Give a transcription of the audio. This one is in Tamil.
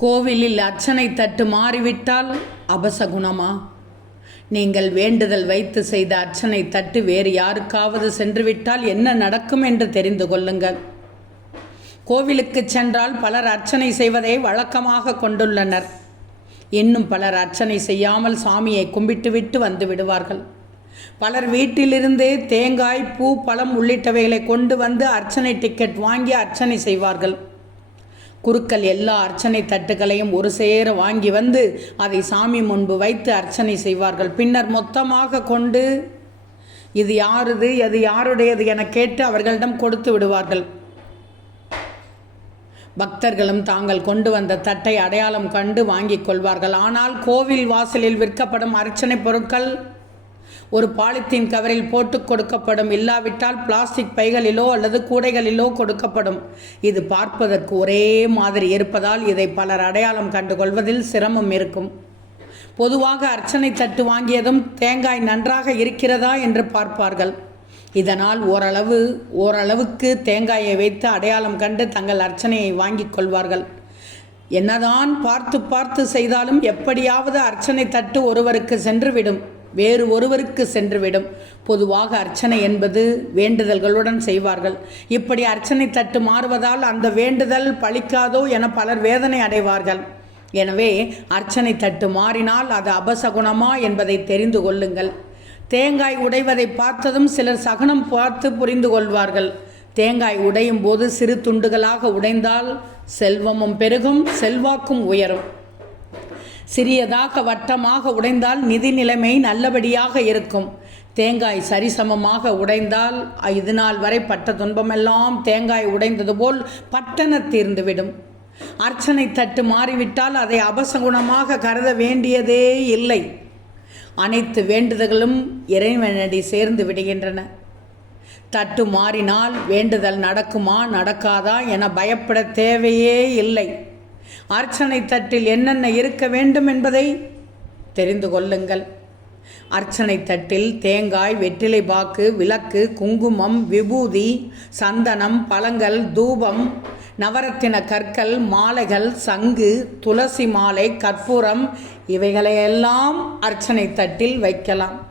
கோவிலில் அர்ச்சனை தட்டு மாறிவிட்டால் அபசகுணமா? நீங்கள் வேண்டுதல் வைத்து செய்த அர்ச்சனை தட்டு வேறு யாருக்காவது சென்றுவிட்டால் என்ன நடக்கும் என்று தெரிந்து கொள்ளுங்கள். கோவிலுக்கு சென்றால் பலர் அர்ச்சனை செய்வதை வழக்கமாக கொண்டுள்ளனர். இன்னும் பலர் அர்ச்சனை செய்யாமல் சாமியை கும்பிட்டுவிட்டு வந்து விடுவார்கள். பலர் வீட்டிலிருந்தே தேங்காய் பூ பழம் உள்ளிட்டவைகளை கொண்டு வந்து அர்ச்சனை டிக்கெட் வாங்கி அர்ச்சனை செய்வார்கள். குருக்கள் எல்லா அர்ச்சனை தட்டுகளையும் ஒரு சேர வாங்கி வந்து அதை சாமி முன்பு வைத்து அர்ச்சனை செய்வார்கள். பின்னர் மொத்தமாக கொண்டு இது யாருது அது யாருடையது என கேட்டு அவர்களிடம் கொடுத்து விடுவார்கள். பக்தர்களும் தாங்கள் கொண்டு வந்த தட்டை அடையாளம் கண்டு வாங்கிக் கொள்வார்கள். ஆனால் கோவில் வாசலில் விற்கப்படும் அர்ச்சனை பொருட்கள் ஒரு பாலித்தீன் கவரில் போட்டு கொடுக்கப்படும். இல்லாவிட்டால் பிளாஸ்டிக் பைகளிலோ அல்லது கூடைகளிலோ கொடுக்கப்படும். இது பார்ப்பதற்கு ஒரே மாதிரி இருப்பதால் இதை பலர் அடையாளம் கண்டு கொள்வதில் சிரமம் இருக்கும். பொதுவாக அர்ச்சனை தட்டு வாங்கியதும் தேங்காய் நன்றாக இருக்கிறதா என்று பார்ப்பார்கள். இதனால் ஓரளவு ஓரளவுக்கு தேங்காயை வைத்து அடையாளம் கண்டு தங்கள் அர்ச்சனையை வாங்கிக் கொள்வார்கள். என்னதான் பார்த்து பார்த்து செய்தாலும் எப்படியாவது அர்ச்சனை தட்டு ஒருவருக்கு சென்றுவிடும். வேறு ஒருவருக்கு சென்றுவிடும். பொதுவாக அர்ச்சனை என்பது வேண்டுதல்களுடன் செய்வார்கள். இப்படி அர்ச்சனை தட்டு மாறுவதால் அந்த வேண்டுதல் பழிக்காதோ என பலர் வேதனை அடைவார்கள். எனவே அர்ச்சனை தட்டு மாறினால் அது அபசகுணமா என்பதை தெரிந்து கொள்ளுங்கள். தேங்காய் உடைவதை பார்த்ததும் சிலர் சகுனம் பார்த்து புரிந்து கொள்வார்கள். தேங்காய் உடையும் போது சிறு துண்டுகளாக உடைந்தால் செல்வமும் பெருகும் செல்வாக்கும் உயரும். சிறியதாக வட்டமாக உடைந்தால் நிதி நிலைமை நல்லபடியாக இருக்கும். தேங்காய் சரிசமமாக உடைந்தால் இது நாள் வரை பட்ட துன்பமெல்லாம் தேங்காய் உடைந்தது போல் பட்டன தீர்ந்துவிடும். அர்ச்சனை தட்டு மாறிவிட்டால் அதை அபசகுணமாக கருத வேண்டியதே இல்லை. அனைத்து வேண்டுதல்களும் இறைவனடி சேர்ந்து விடுகின்றன. தட்டு மாறினால் வேண்டுதல் நடக்குமா நடக்காதா என பயப்பட தேவையே இல்லை. அர்ச்சனை தட்டில் என்னென்ன இருக்க வேண்டும் என்பதை தெரிந்து கொள்ளுங்கள். அர்ச்சனை தட்டில் தேங்காய் வெற்றிலை பாக்கு விளக்கு குங்குமம் விபூதி சந்தனம் பழங்கள் தூபம் நவரத்தின கற்கள் மாலைகள் சங்கு துளசி மாலை கற்பூரம் இவைகளையெல்லாம் அர்ச்சனை தட்டில் வைக்கலாம்.